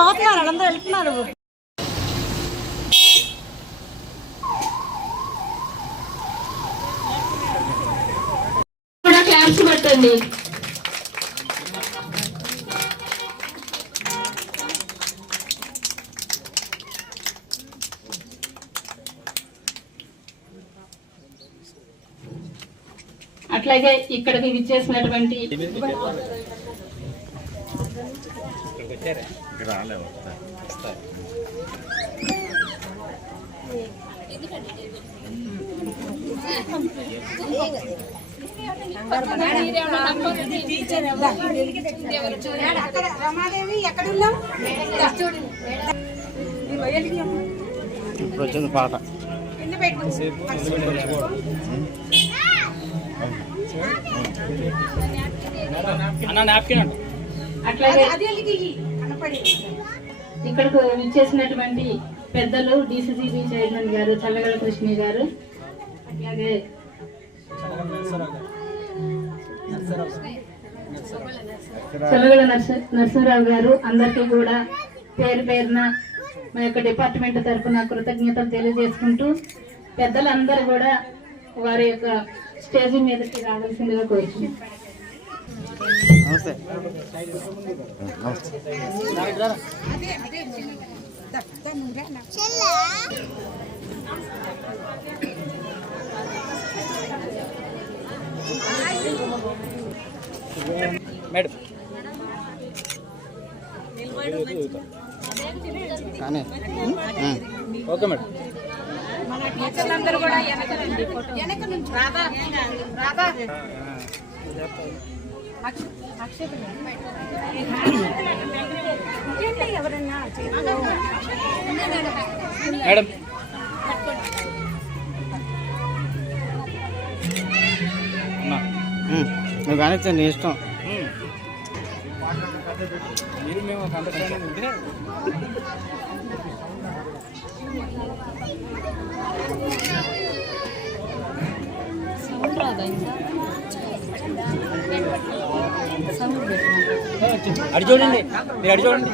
పోతున్నారు వాళ్ళందరూ వెళ్తున్నారు. కూడా క్లాప్స్ పట్టండి అట్లాగే ఇక్కడికి విచ్చేసినటువంటి ఎక్కడ ఉన్నాం ఇప్పుడు వచ్చింది పాట. అన్న నాప్కిన్ అంట. అట్లాగే ఇక్కడకు విచ్చేసినటువంటి పెద్దలు డిసిసిబి చైర్మన్ గారు చల్లగల కృష్ణ గారు అట్లాగే చల్లగల నర్స నరసింహరావు గారు అందరికీ కూడా పేరు పేరున మా యొక్క డిపార్ట్మెంట్ తరఫున కృతజ్ఞతలు తెలియజేసుకుంటూ పెద్దలందరూ కూడా వారి యొక్క స్టేజ్ మీదకి రావాల్సిందిగా కోరుతున్నాం నమస్తే నమస్తే మేడం కానీ ఓకే మేడం మన టీచర్లందరూ కూడా వెనక రండి ఫోటో. వెనక నుంచి రాధా రాధా మేడం. నువ్వు కానిచ్చా నీ ఇష్టం. మీరు మేము ఒక అండర్స్టాండింగ్ ఉంటే. అడి చూడండి మీరు అడి చూడండి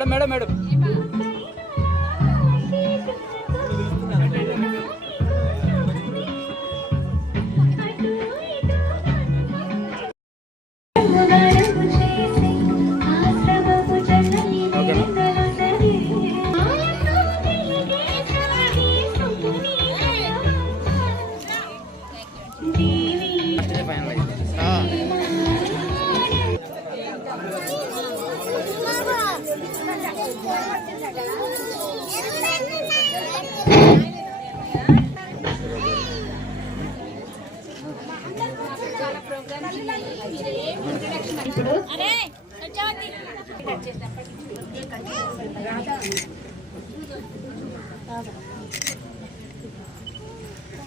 Madam madam madam.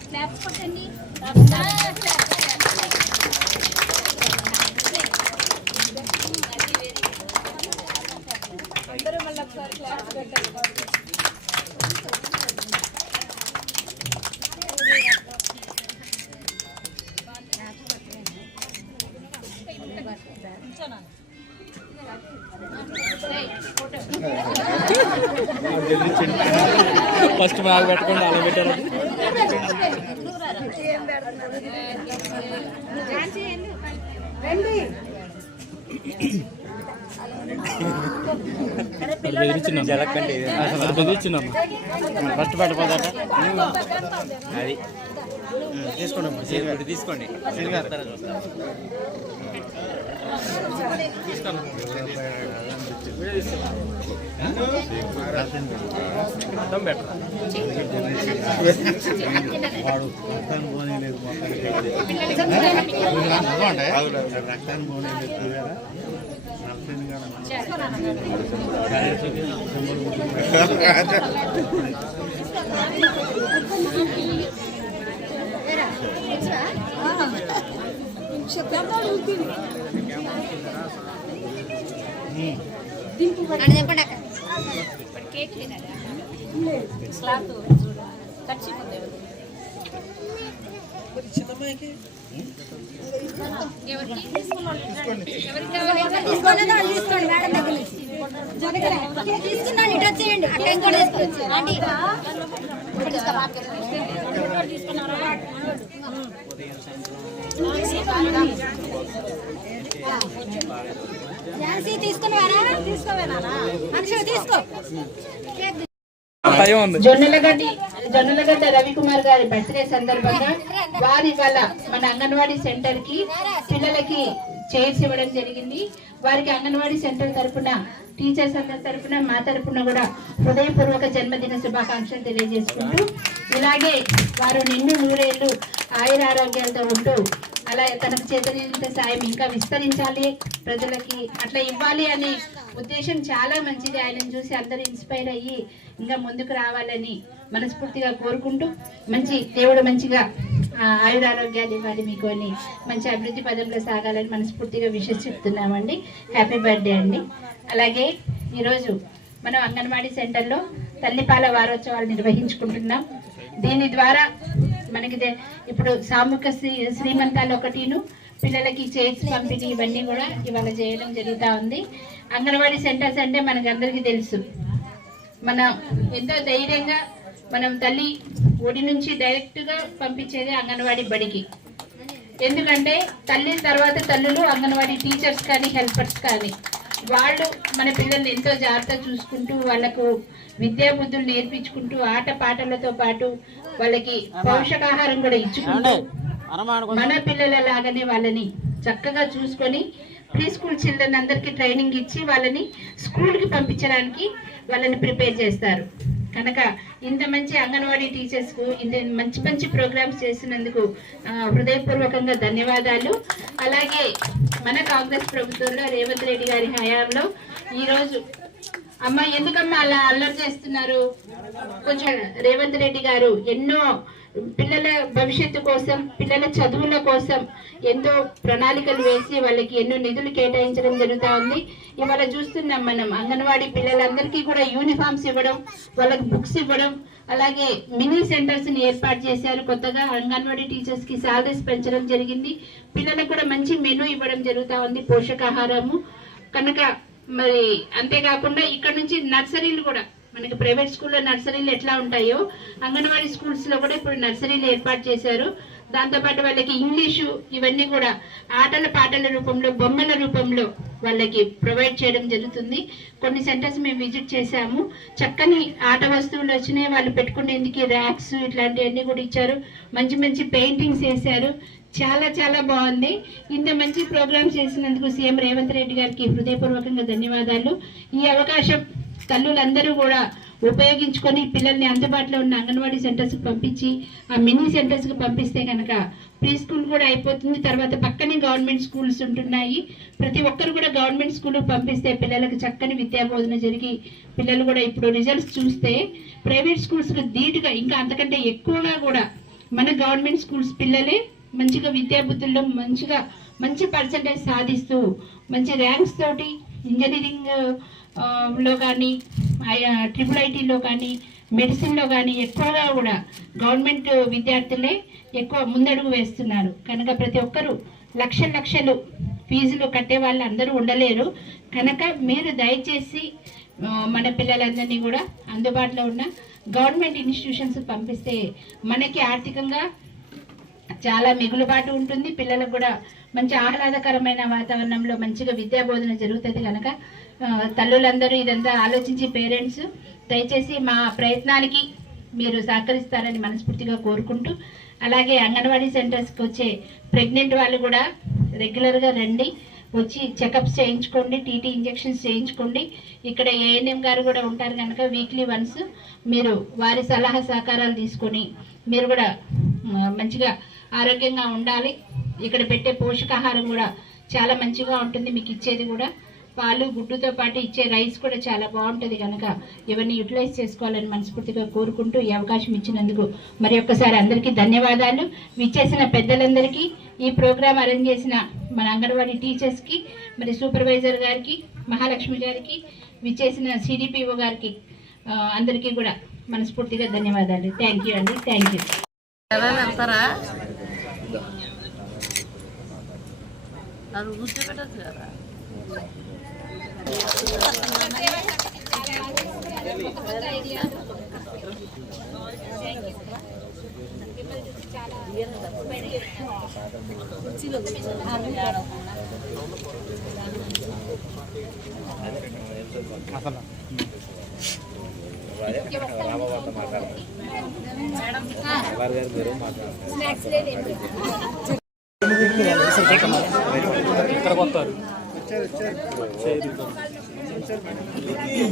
Claps కొట్టండి అందరూ మళ్ళీ ఒకసారి క్లాప్స్ పెట్టండి जल्दी चिंता ఫస్ట్ బాగా పెట్టకుండా అలా పెట్టారు. జలకండి బెదిరించున్నాం ఫస్ట్ పెట్టపోదట అది. తీసుకోండి తీసుకోండి. వాడు రక్తాన్ని చూడారా? నర్సింగ్ గారు కేక్ క్లాత్ ఖర్చిపోతాయి ఎవరికి తీసుకున్నాను ఇటు వచ్చేయండి. అక్కడ ఇంకోటి తీసుకోవచ్చు ఆంటీ. ఝాన్సీ జొన్నలగడ్డి జొన్నలగడ్డ రవికుమార్ గారి బర్త్డే సందర్భంగా వారి వల్ల మన అంగన్వాడీ సెంటర్కి పిల్లలకి చైర్స్ ఇవ్వడం జరిగింది. వారికి అంగన్వాడీ సెంటర్ తరపున టీచర్స్ అందరి తరపున మా తరపున కూడా హృదయపూర్వక జన్మదిన శుభాకాంక్షలు తెలియజేసుకుంటూ ఇలాగే వారు నిన్ను నూరేళ్ళు ఆయుర ఆరోగ్యాలతో ఉంటూ అలా తనకు చేతనంత సాయం ఇంకా విస్తరించాలి. ప్రజలకి అట్లా ఇవ్వాలి అనే ఉద్దేశం చాలా మంచిది. ఆయనను చూసి అందరూ ఇన్స్పైర్ అయ్యి ఇంకా ముందుకు రావాలని మనస్ఫూర్తిగా కోరుకుంటూ మంచి దేవుడు మంచిగా ఆయురారోగ్యాలు ఇవ్వాలి మీకు అని మంచి అభివృద్ధి పదంలో సాగాలని మనస్ఫూర్తిగా విషెస్ చెప్తున్నామండి. హ్యాపీ బర్త్డే అండి. అలాగే ఈరోజు మనం అంగన్వాడీ సెంటర్లో తల్లిపాల వారోత్సవాలు నిర్వహించుకుంటున్నాం. దీని ద్వారా మనకి దే- ఇప్పుడు సామూహిక శ్రీ శ్రీమంతాలు ఒకటిను పిల్లలకి చేసి పంపిణీ ఇవన్నీ కూడా ఇవాళ చేయడం జరుగుతూ ఉంది. అంగన్వాడీ సెంటర్స్ అంటే మనకు అందరికీ తెలుసు. మన ఎంతో ధైర్యంగా మనం తల్లి ఒడి నుంచి డైరెక్ట్గా పంపించేది అంగన్వాడీ బడికి. ఎందుకంటే తల్లి తర్వాత తల్లులు అంగన్వాడీ టీచర్స్ కానీ హెల్పర్స్ కానీ వాళ్ళు మన పిల్లల్ని ఎంతో జాగ్రత్తగా చూసుకుంటూ వాళ్ళకు విద్యా బుద్ధులు నేర్పించుకుంటూ ఆట పాటలతో పాటు వాళ్ళకి పోషకాహారం కూడా ఇచ్చుకుంటూ మన పిల్లల లాగానే వాళ్ళని చక్కగా చూసుకొని ప్రీ స్కూల్ చిల్డ్రన్ అందరికి ట్రైనింగ్ ఇచ్చి వాళ్ళని స్కూల్కి పంపించడానికి వాళ్ళని ప్రిపేర్ చేస్తారు. కనుక ఇంత మంచి అంగన్వాడీ టీచర్స్కు ఇంత మంచి మంచి ప్రోగ్రామ్స్ చేసినందుకు హృదయపూర్వకంగా ధన్యవాదాలు. అలాగే మన కాంగ్రెస్ ప్రభుత్వంలో రేవంత్ రెడ్డి గారి హయాంలో ఈరోజు అమ్మ ఎందుకమ్మా అలా అల్లరి చేస్తున్నారు? కొంచెం రేవంత్ రెడ్డి గారు ఎన్నో పిల్లల భవిష్యత్తు కోసం పిల్లల చదువుల కోసం ఎంతో ప్రణాళికలు వేసి వాళ్ళకి ఎన్నో నిధులు కేటాయించడం జరుగుతూ ఉంది. ఇవాళ చూస్తున్నాం మనం అంగన్వాడీ పిల్లలందరికీ కూడా యూనిఫామ్స్ ఇవ్వడం వాళ్ళకి బుక్స్ ఇవ్వడం అలాగే మినీ సెంటర్స్ని ఏర్పాటు చేశారు. కొత్తగా అంగన్వాడీ టీచర్స్కి సాలరీస్ పెంచడం జరిగింది. పిల్లలకు కూడా మంచి మెనూ ఇవ్వడం జరుగుతూ ఉంది పోషకాహారము. కనుక మరి అంతేకాకుండా ఇక్కడ నుంచి నర్సరీలు కూడా మనకి ప్రైవేట్ స్కూల్లో నర్సరీలు ఎట్లా ఉంటాయో అంగన్వాడీ స్కూల్స్లో కూడా ఇప్పుడు నర్సరీలు ఏర్పాటు చేశారు. దాంతోపాటు వాళ్ళకి ఇంగ్లీషు ఇవన్నీ కూడా ఆటల పాటల రూపంలో బొమ్మల రూపంలో వాళ్ళకి ప్రొవైడ్ చేయడం జరుగుతుంది. కొన్ని సెంటర్స్ మేము విజిట్ చేశాము. చక్కని ఆట వస్తువులు వచ్చినాయి. వాళ్ళు పెట్టుకునేందుకు ర్యాక్స్ ఇట్లాంటివన్నీ కూడా ఇచ్చారు. మంచి మంచి పెయింటింగ్స్ వేశారు. చాలా చాలా బాగుంది. ఇంత మంచి ప్రోగ్రామ్ చేసినందుకు సీఎం రేవంత్ రెడ్డి గారికి హృదయపూర్వకంగా ధన్యవాదాలు. ఈ అవకాశం తల్లులందరూ కూడా ఉపయోగించుకొని పిల్లల్ని అందుబాటులో ఉన్న అంగన్వాడీ సెంటర్స్కి పంపించి ఆ మినీ సెంటర్స్కి పంపిస్తే కనుక ప్రీ స్కూల్ కూడా అయిపోతుంది. తర్వాత పక్కనే గవర్నమెంట్ స్కూల్స్ ఉంటున్నాయి. ప్రతి ఒక్కరు కూడా గవర్నమెంట్ స్కూల్ పంపిస్తే పిల్లలకు చక్కని విద్యా బోధన జరిగి పిల్లలు కూడా ఇప్పుడు రిజల్ట్స్ చూస్తే ప్రైవేట్ స్కూల్స్ ధీటుగా ఇంకా అంతకంటే ఎక్కువగా కూడా మన గవర్నమెంట్ స్కూల్స్ పిల్లలే మంచిగా విద్యాబుద్ధుల్లో మంచిగా మంచి పర్సంటేజ్ సాధిస్తూ మంచి ర్యాంక్స్ తోటి ఇంజనీరింగ్లో కానీ ట్రిపుల్ ఐటీలో కానీ మెడిసిన్లో కానీ ఎక్కువగా కూడా గవర్నమెంట్ విద్యార్థులే ఎక్కువ ముందడుగు వేస్తున్నారు. కనుక ప్రతి ఒక్కరూ లక్ష లక్షలు ఫీజులు కట్టే వాళ్ళు అందరూ ఉండలేరు. కనుక మీరు దయచేసి మన పిల్లలందరినీ కూడా అందుబాటులో ఉన్న గవర్నమెంట్ ఇన్స్టిట్యూషన్స్ పంపిస్తే మనకి ఆర్థికంగా చాలా మిగులుబాటు ఉంటుంది. పిల్లలకు కూడా మంచి ఆహ్లాదకరమైన వాతావరణంలో మంచిగా విద్యా బోధన జరుగుతుంది కనుక తల్లులందరూ ఇదంతా ఆలోచించి పేరెంట్స్ దయచేసి మా ప్రయత్నానికి మీరు సహకరిస్తారని మనస్ఫూర్తిగా కోరుకుంటూ అలాగే అంగన్వాడీ సెంటర్స్కి వచ్చే ప్రెగ్నెంట్ వాళ్ళు కూడా రెగ్యులర్గా రండి. వచ్చి చెకప్స్ చేయించుకోండి టీటీ ఇంజెక్షన్స్ చేయించుకోండి. ఇక్కడ ఏఎన్ఎం గారు కూడా ఉంటారు కనుక వీక్లీ వన్స్ మీరు వారి సలహా సహకారాలు తీసుకొని మీరు కూడా మంచిగా ఆరోగ్యంగా ఉండాలి. ఇక్కడ పెట్టే పోషకాహారం కూడా చాలా మంచిగా ఉంటుంది. మీకు ఇచ్చేది కూడా పాలు గుడ్డుతో పాటు ఇచ్చే రైస్ కూడా చాలా బాగుంటుంది కనుక ఇవన్నీ యూటిలైజ్ చేసుకోవాలని మనస్ఫూర్తిగా కోరుకుంటూ ఈ అవకాశం ఇచ్చినందుకు మరి ఒక్కసారి అందరికీ ధన్యవాదాలు. విచ్చేసిన పెద్దలందరికీ ఈ ప్రోగ్రాం అరేంజ్ చేసిన మన అంగన్వాడీ టీచర్స్కి మరి సూపర్వైజర్ గారికి మహాలక్ష్మి గారికి విచ్చేసిన సిడిపిఓ గారికి అందరికీ కూడా మనస్ఫూర్తిగా ధన్యవాదాలు. థ్యాంక్ యూ అండి. Thank you. కూర్చోబెట్టచ్చు కదా. ఇక్కడికి వస్తారు চল ম্যাডাম